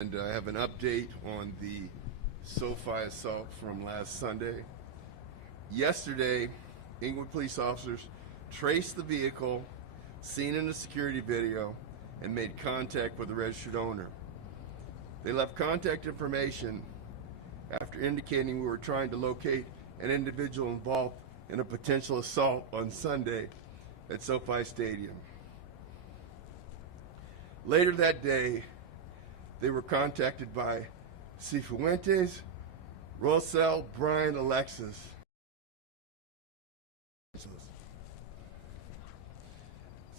And I have an update on the SoFi assault from last Sunday. Yesterday, Inglewood police officers traced the vehicle seen in the security video and made contact with the registered owner. They left contact information after indicating we were trying to locate an individual involved in a potential assault on Sunday at SoFi Stadium. Later that day, they were contacted by Cifuentes, Rosell, Brian, Alexis.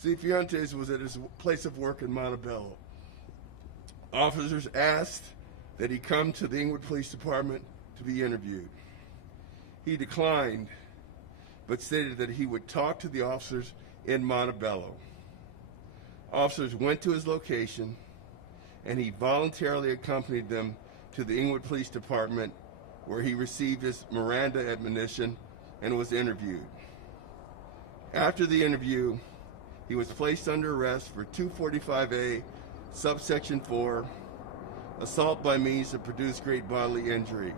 Cifuentes was at his place of work in Montebello. Officers asked that he come to the Inglewood Police Department to be interviewed. He declined, but stated that he would talk to the officers in Montebello. Officers went to his location, and he voluntarily accompanied them to the Inglewood Police Department, where he received his Miranda admonition and was interviewed. After the interview, he was placed under arrest for 245A, subsection 4, assault by means to produce great bodily injury,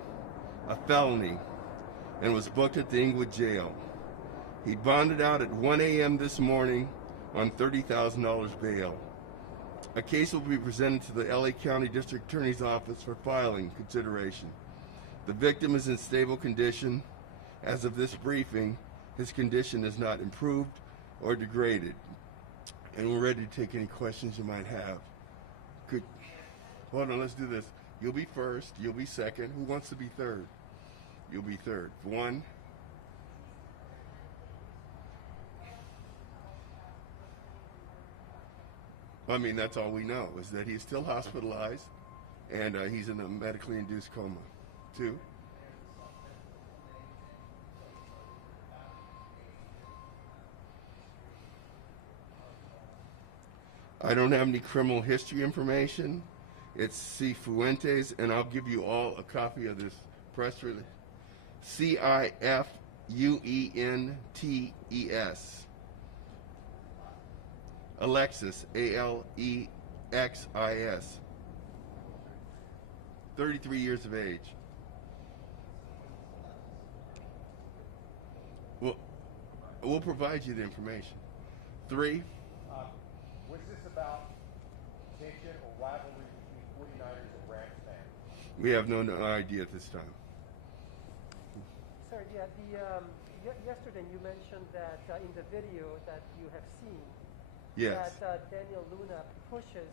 a felony, and was booked at the Inglewood jail. He bonded out at 1 a.m. this morning on $30,000 bail. A case will be presented to the LA County District Attorney's Office for filing consideration. The victim is in stable condition. As of this briefing, his condition is not improved or degraded. And we're ready to take any questions you might have. Hold on, let's do this. You'll be first, you'll be second. Who wants to be third? You'll be third. One. I mean, that's all we know, is that he's still hospitalized and he's in a medically induced coma. Two. I don't have any criminal history information. It's Cifuentes, and I'll give you all a copy of this press release. Cifuentes. Alexis, Alexis. 33 years of age. We'll provide you the information. Three. Was this about tension or rivalry between 49ers and Rams fans? We have no idea at this time. Sir, yesterday you mentioned that in the video that you have seen, yes, that Daniel Luna pushes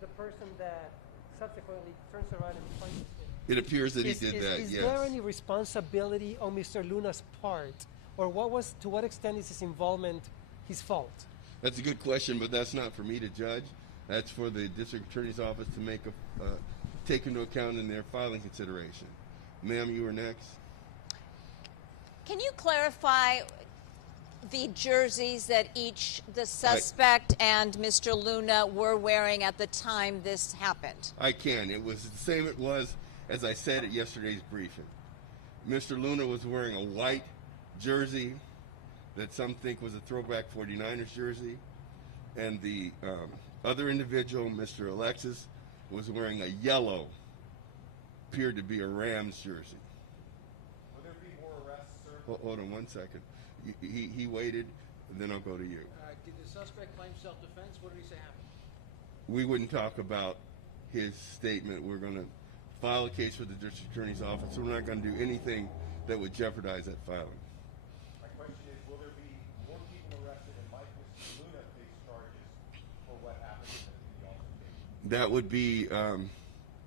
the person that subsequently turns around and punches him. It appears that he did that, yes. Is yes. there any responsibility on Mr. Luna's part? Or to what extent is his involvement his fault? That's a good question, but that's not for me to judge. That's for the district attorney's office to take into account in their filing consideration. Ma'am, you were next. Can you clarify the jerseys that the suspect and Mr. Luna were wearing at the time this happened? I can. It was the same it was as I said at yesterday's briefing. Mr. Luna was wearing a white jersey that some think was a throwback 49ers jersey, and the other individual, Mr. Alexis, was wearing a yellow, appeared to be a Rams jersey. Will there be more arrests, sir? Hold on one second. He waited, and then I'll go to you. Did the suspect claim self-defense? What did he say happened? We wouldn't talk about his statement. We're going to file a case with the district attorney's office. So we're not going to do anything that would jeopardize that filing. My question is, will there be more people arrested and might Mr. Luna face charges for what happened in the altercation? That would be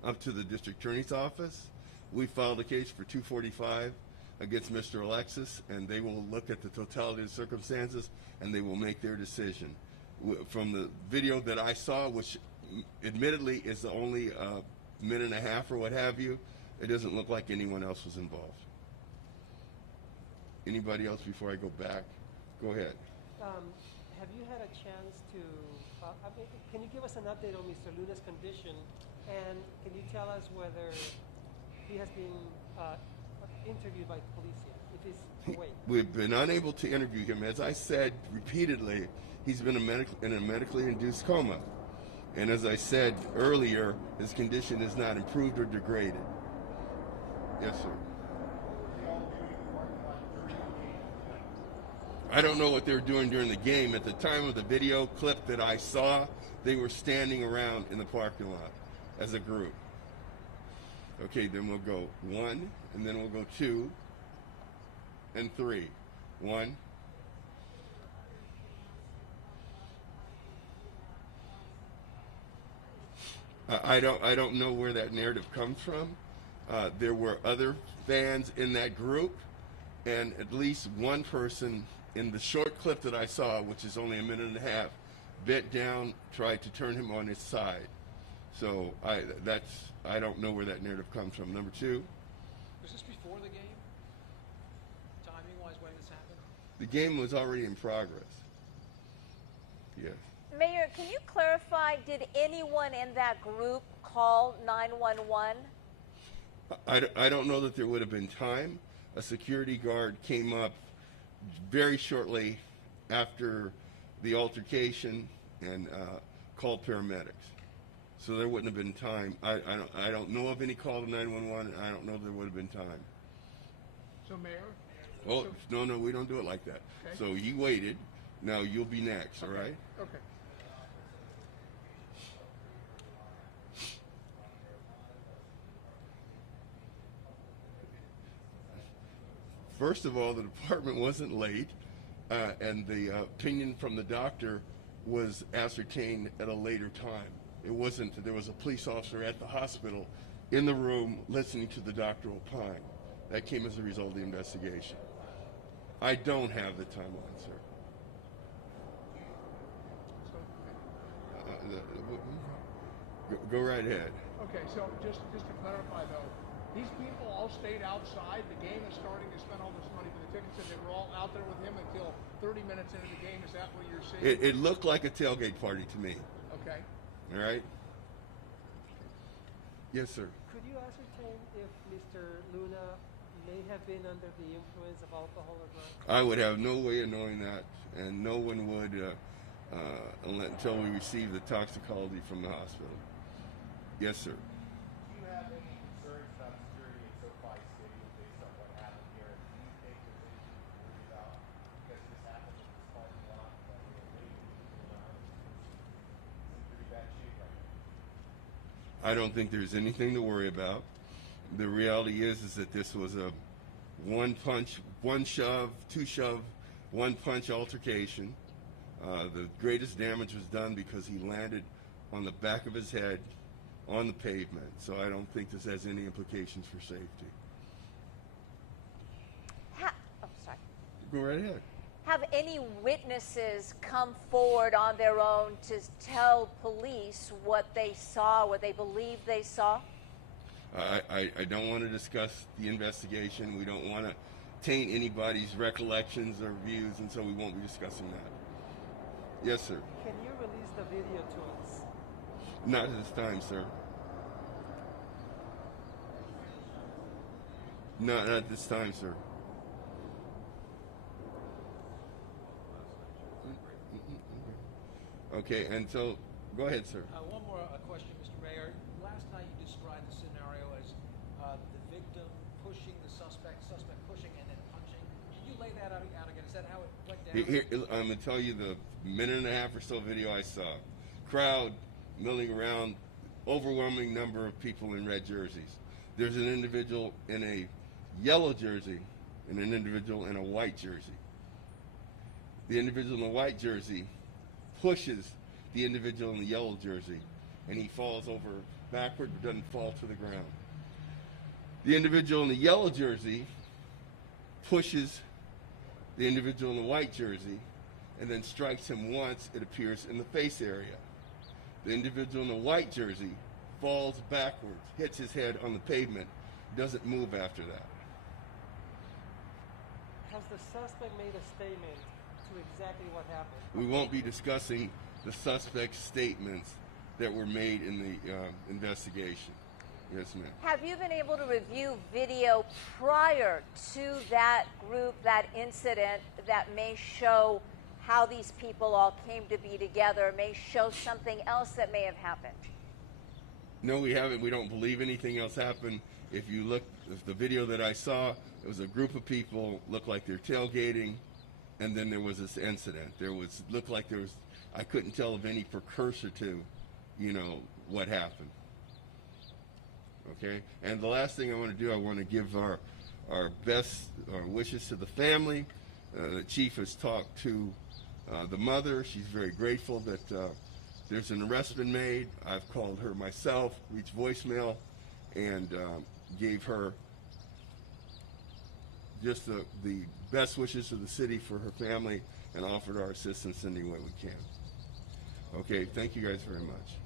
up to the district attorney's office. We filed a case for 245 against Mr. Alexis, and they will look at the totality of the circumstances, and they will make their decision. From the video that I saw, which admittedly is only a minute and a half or what have you, it doesn't look like anyone else was involved. Anybody else before I go back? Go ahead. Have you had a chance to, can you give us an update on Mr. Luna's condition, and can you tell us whether he has been interviewed by police yet, if he's awake? We've been unable to interview him. As I said repeatedly, he's been in a medically induced coma. And as I said earlier, his condition is not improved or degraded. Yes, sir. I don't know what they were doing during the game. At the time of the video clip that I saw, they were standing around in the parking lot as a group. Okay, then we'll go 1, and then we'll go 2, and 3. 1. I don't know where that narrative comes from. There were other fans in that group, and at least one person in the short clip that I saw, which is only a minute and a half, bent down, tried to turn him on his side. So I don't know where that narrative comes from. Number 2. Was this before the game? Timing-wise, when this happened? The game was already in progress. Yes. Mayor, can you clarify, did anyone in that group call 911? I don't know that there would have been time. A security guard came up very shortly after the altercation and called paramedics. So there wouldn't have been time. I don't know of any call to 911, and I don't know if there would have been time. So, Mayor? Oh, no, we don't do it like that. Okay. So you waited. Now you'll be next, all right? Okay. First of all, the department wasn't late, and the opinion from the doctor was ascertained at a later time. It wasn't, there was a police officer at the hospital in the room listening to the doctor opine. That came as a result of the investigation. I don't have the timeline, sir. Go right ahead. Okay, so just to clarify though, these people all stayed outside. The game is starting. They spent all this money for the tickets, and they were all out there with him until 30 minutes into the game. Is that what you're saying? It looked like a tailgate party to me. Okay. All right? Yes, sir. Could you ascertain if Mr. Luna may have been under the influence of alcohol or drugs? I would have no way of knowing that, and no one would until we receive the toxicology from the hospital. Yes, sir. Do you have any concerns about security at SoFi Stadium based on what happened here? And do you think there's anything to worry about because this happened in this parking lot that we were waiting people around? It's in pretty bad shape right now. I don't think there's anything to worry about. The reality is that this was a one punch, one shove, two shove, one punch altercation. The greatest damage was done because he landed on the back of his head on the pavement. So I don't think this has any implications for safety. Sorry. Go right ahead. Have any witnesses come forward on their own to tell police what they saw, what they believe they saw? I don't want to discuss the investigation. We don't want to taint anybody's recollections or views, and so we won't be discussing that. Yes, sir. Can you release the video to us? Not at this time, sir. Not at this time, sir. Okay, and so, go ahead, sir. One more question, Mr. Mayor. Last night you described the scenario as the victim pushing the suspect pushing and then punching. Can you lay that out again? Is that how it went down? Here, I'm going to tell you the minute and a half or so video I saw. Crowd milling around, overwhelming number of people in red jerseys. There's an individual in a yellow jersey and an individual in a white jersey. The individual in the white jersey pushes the individual in the yellow jersey, and he falls over backward but doesn't fall to the ground. The individual in the yellow jersey pushes the individual in the white jersey and then strikes him once, it appears, in the face area. The individual in the white jersey falls backwards, hits his head on the pavement, doesn't move after that. Has the suspect made a statement to exactly what happened? We won't be discussing the suspect's statements that were made in the investigation. Yes, ma'am. Have you been able to review video prior to that group, that incident, that may show how these people all came to be together may show something else that may have happened. No, we haven't. We don't believe anything else happened. If you look, if the video that I saw, it was a group of people, looked like they're tailgating, and then there was this incident. Looked like there was, I couldn't tell of any precursor to, you know, what happened. Okay? And the last thing I want to do, I want to give our best wishes to the family. The chief has talked to the mother. She's very grateful that there's an arrest been made. I've called her myself, reached voicemail, and gave her just the best wishes to the city for her family and offered our assistance any way we can. Okay, thank you guys very much.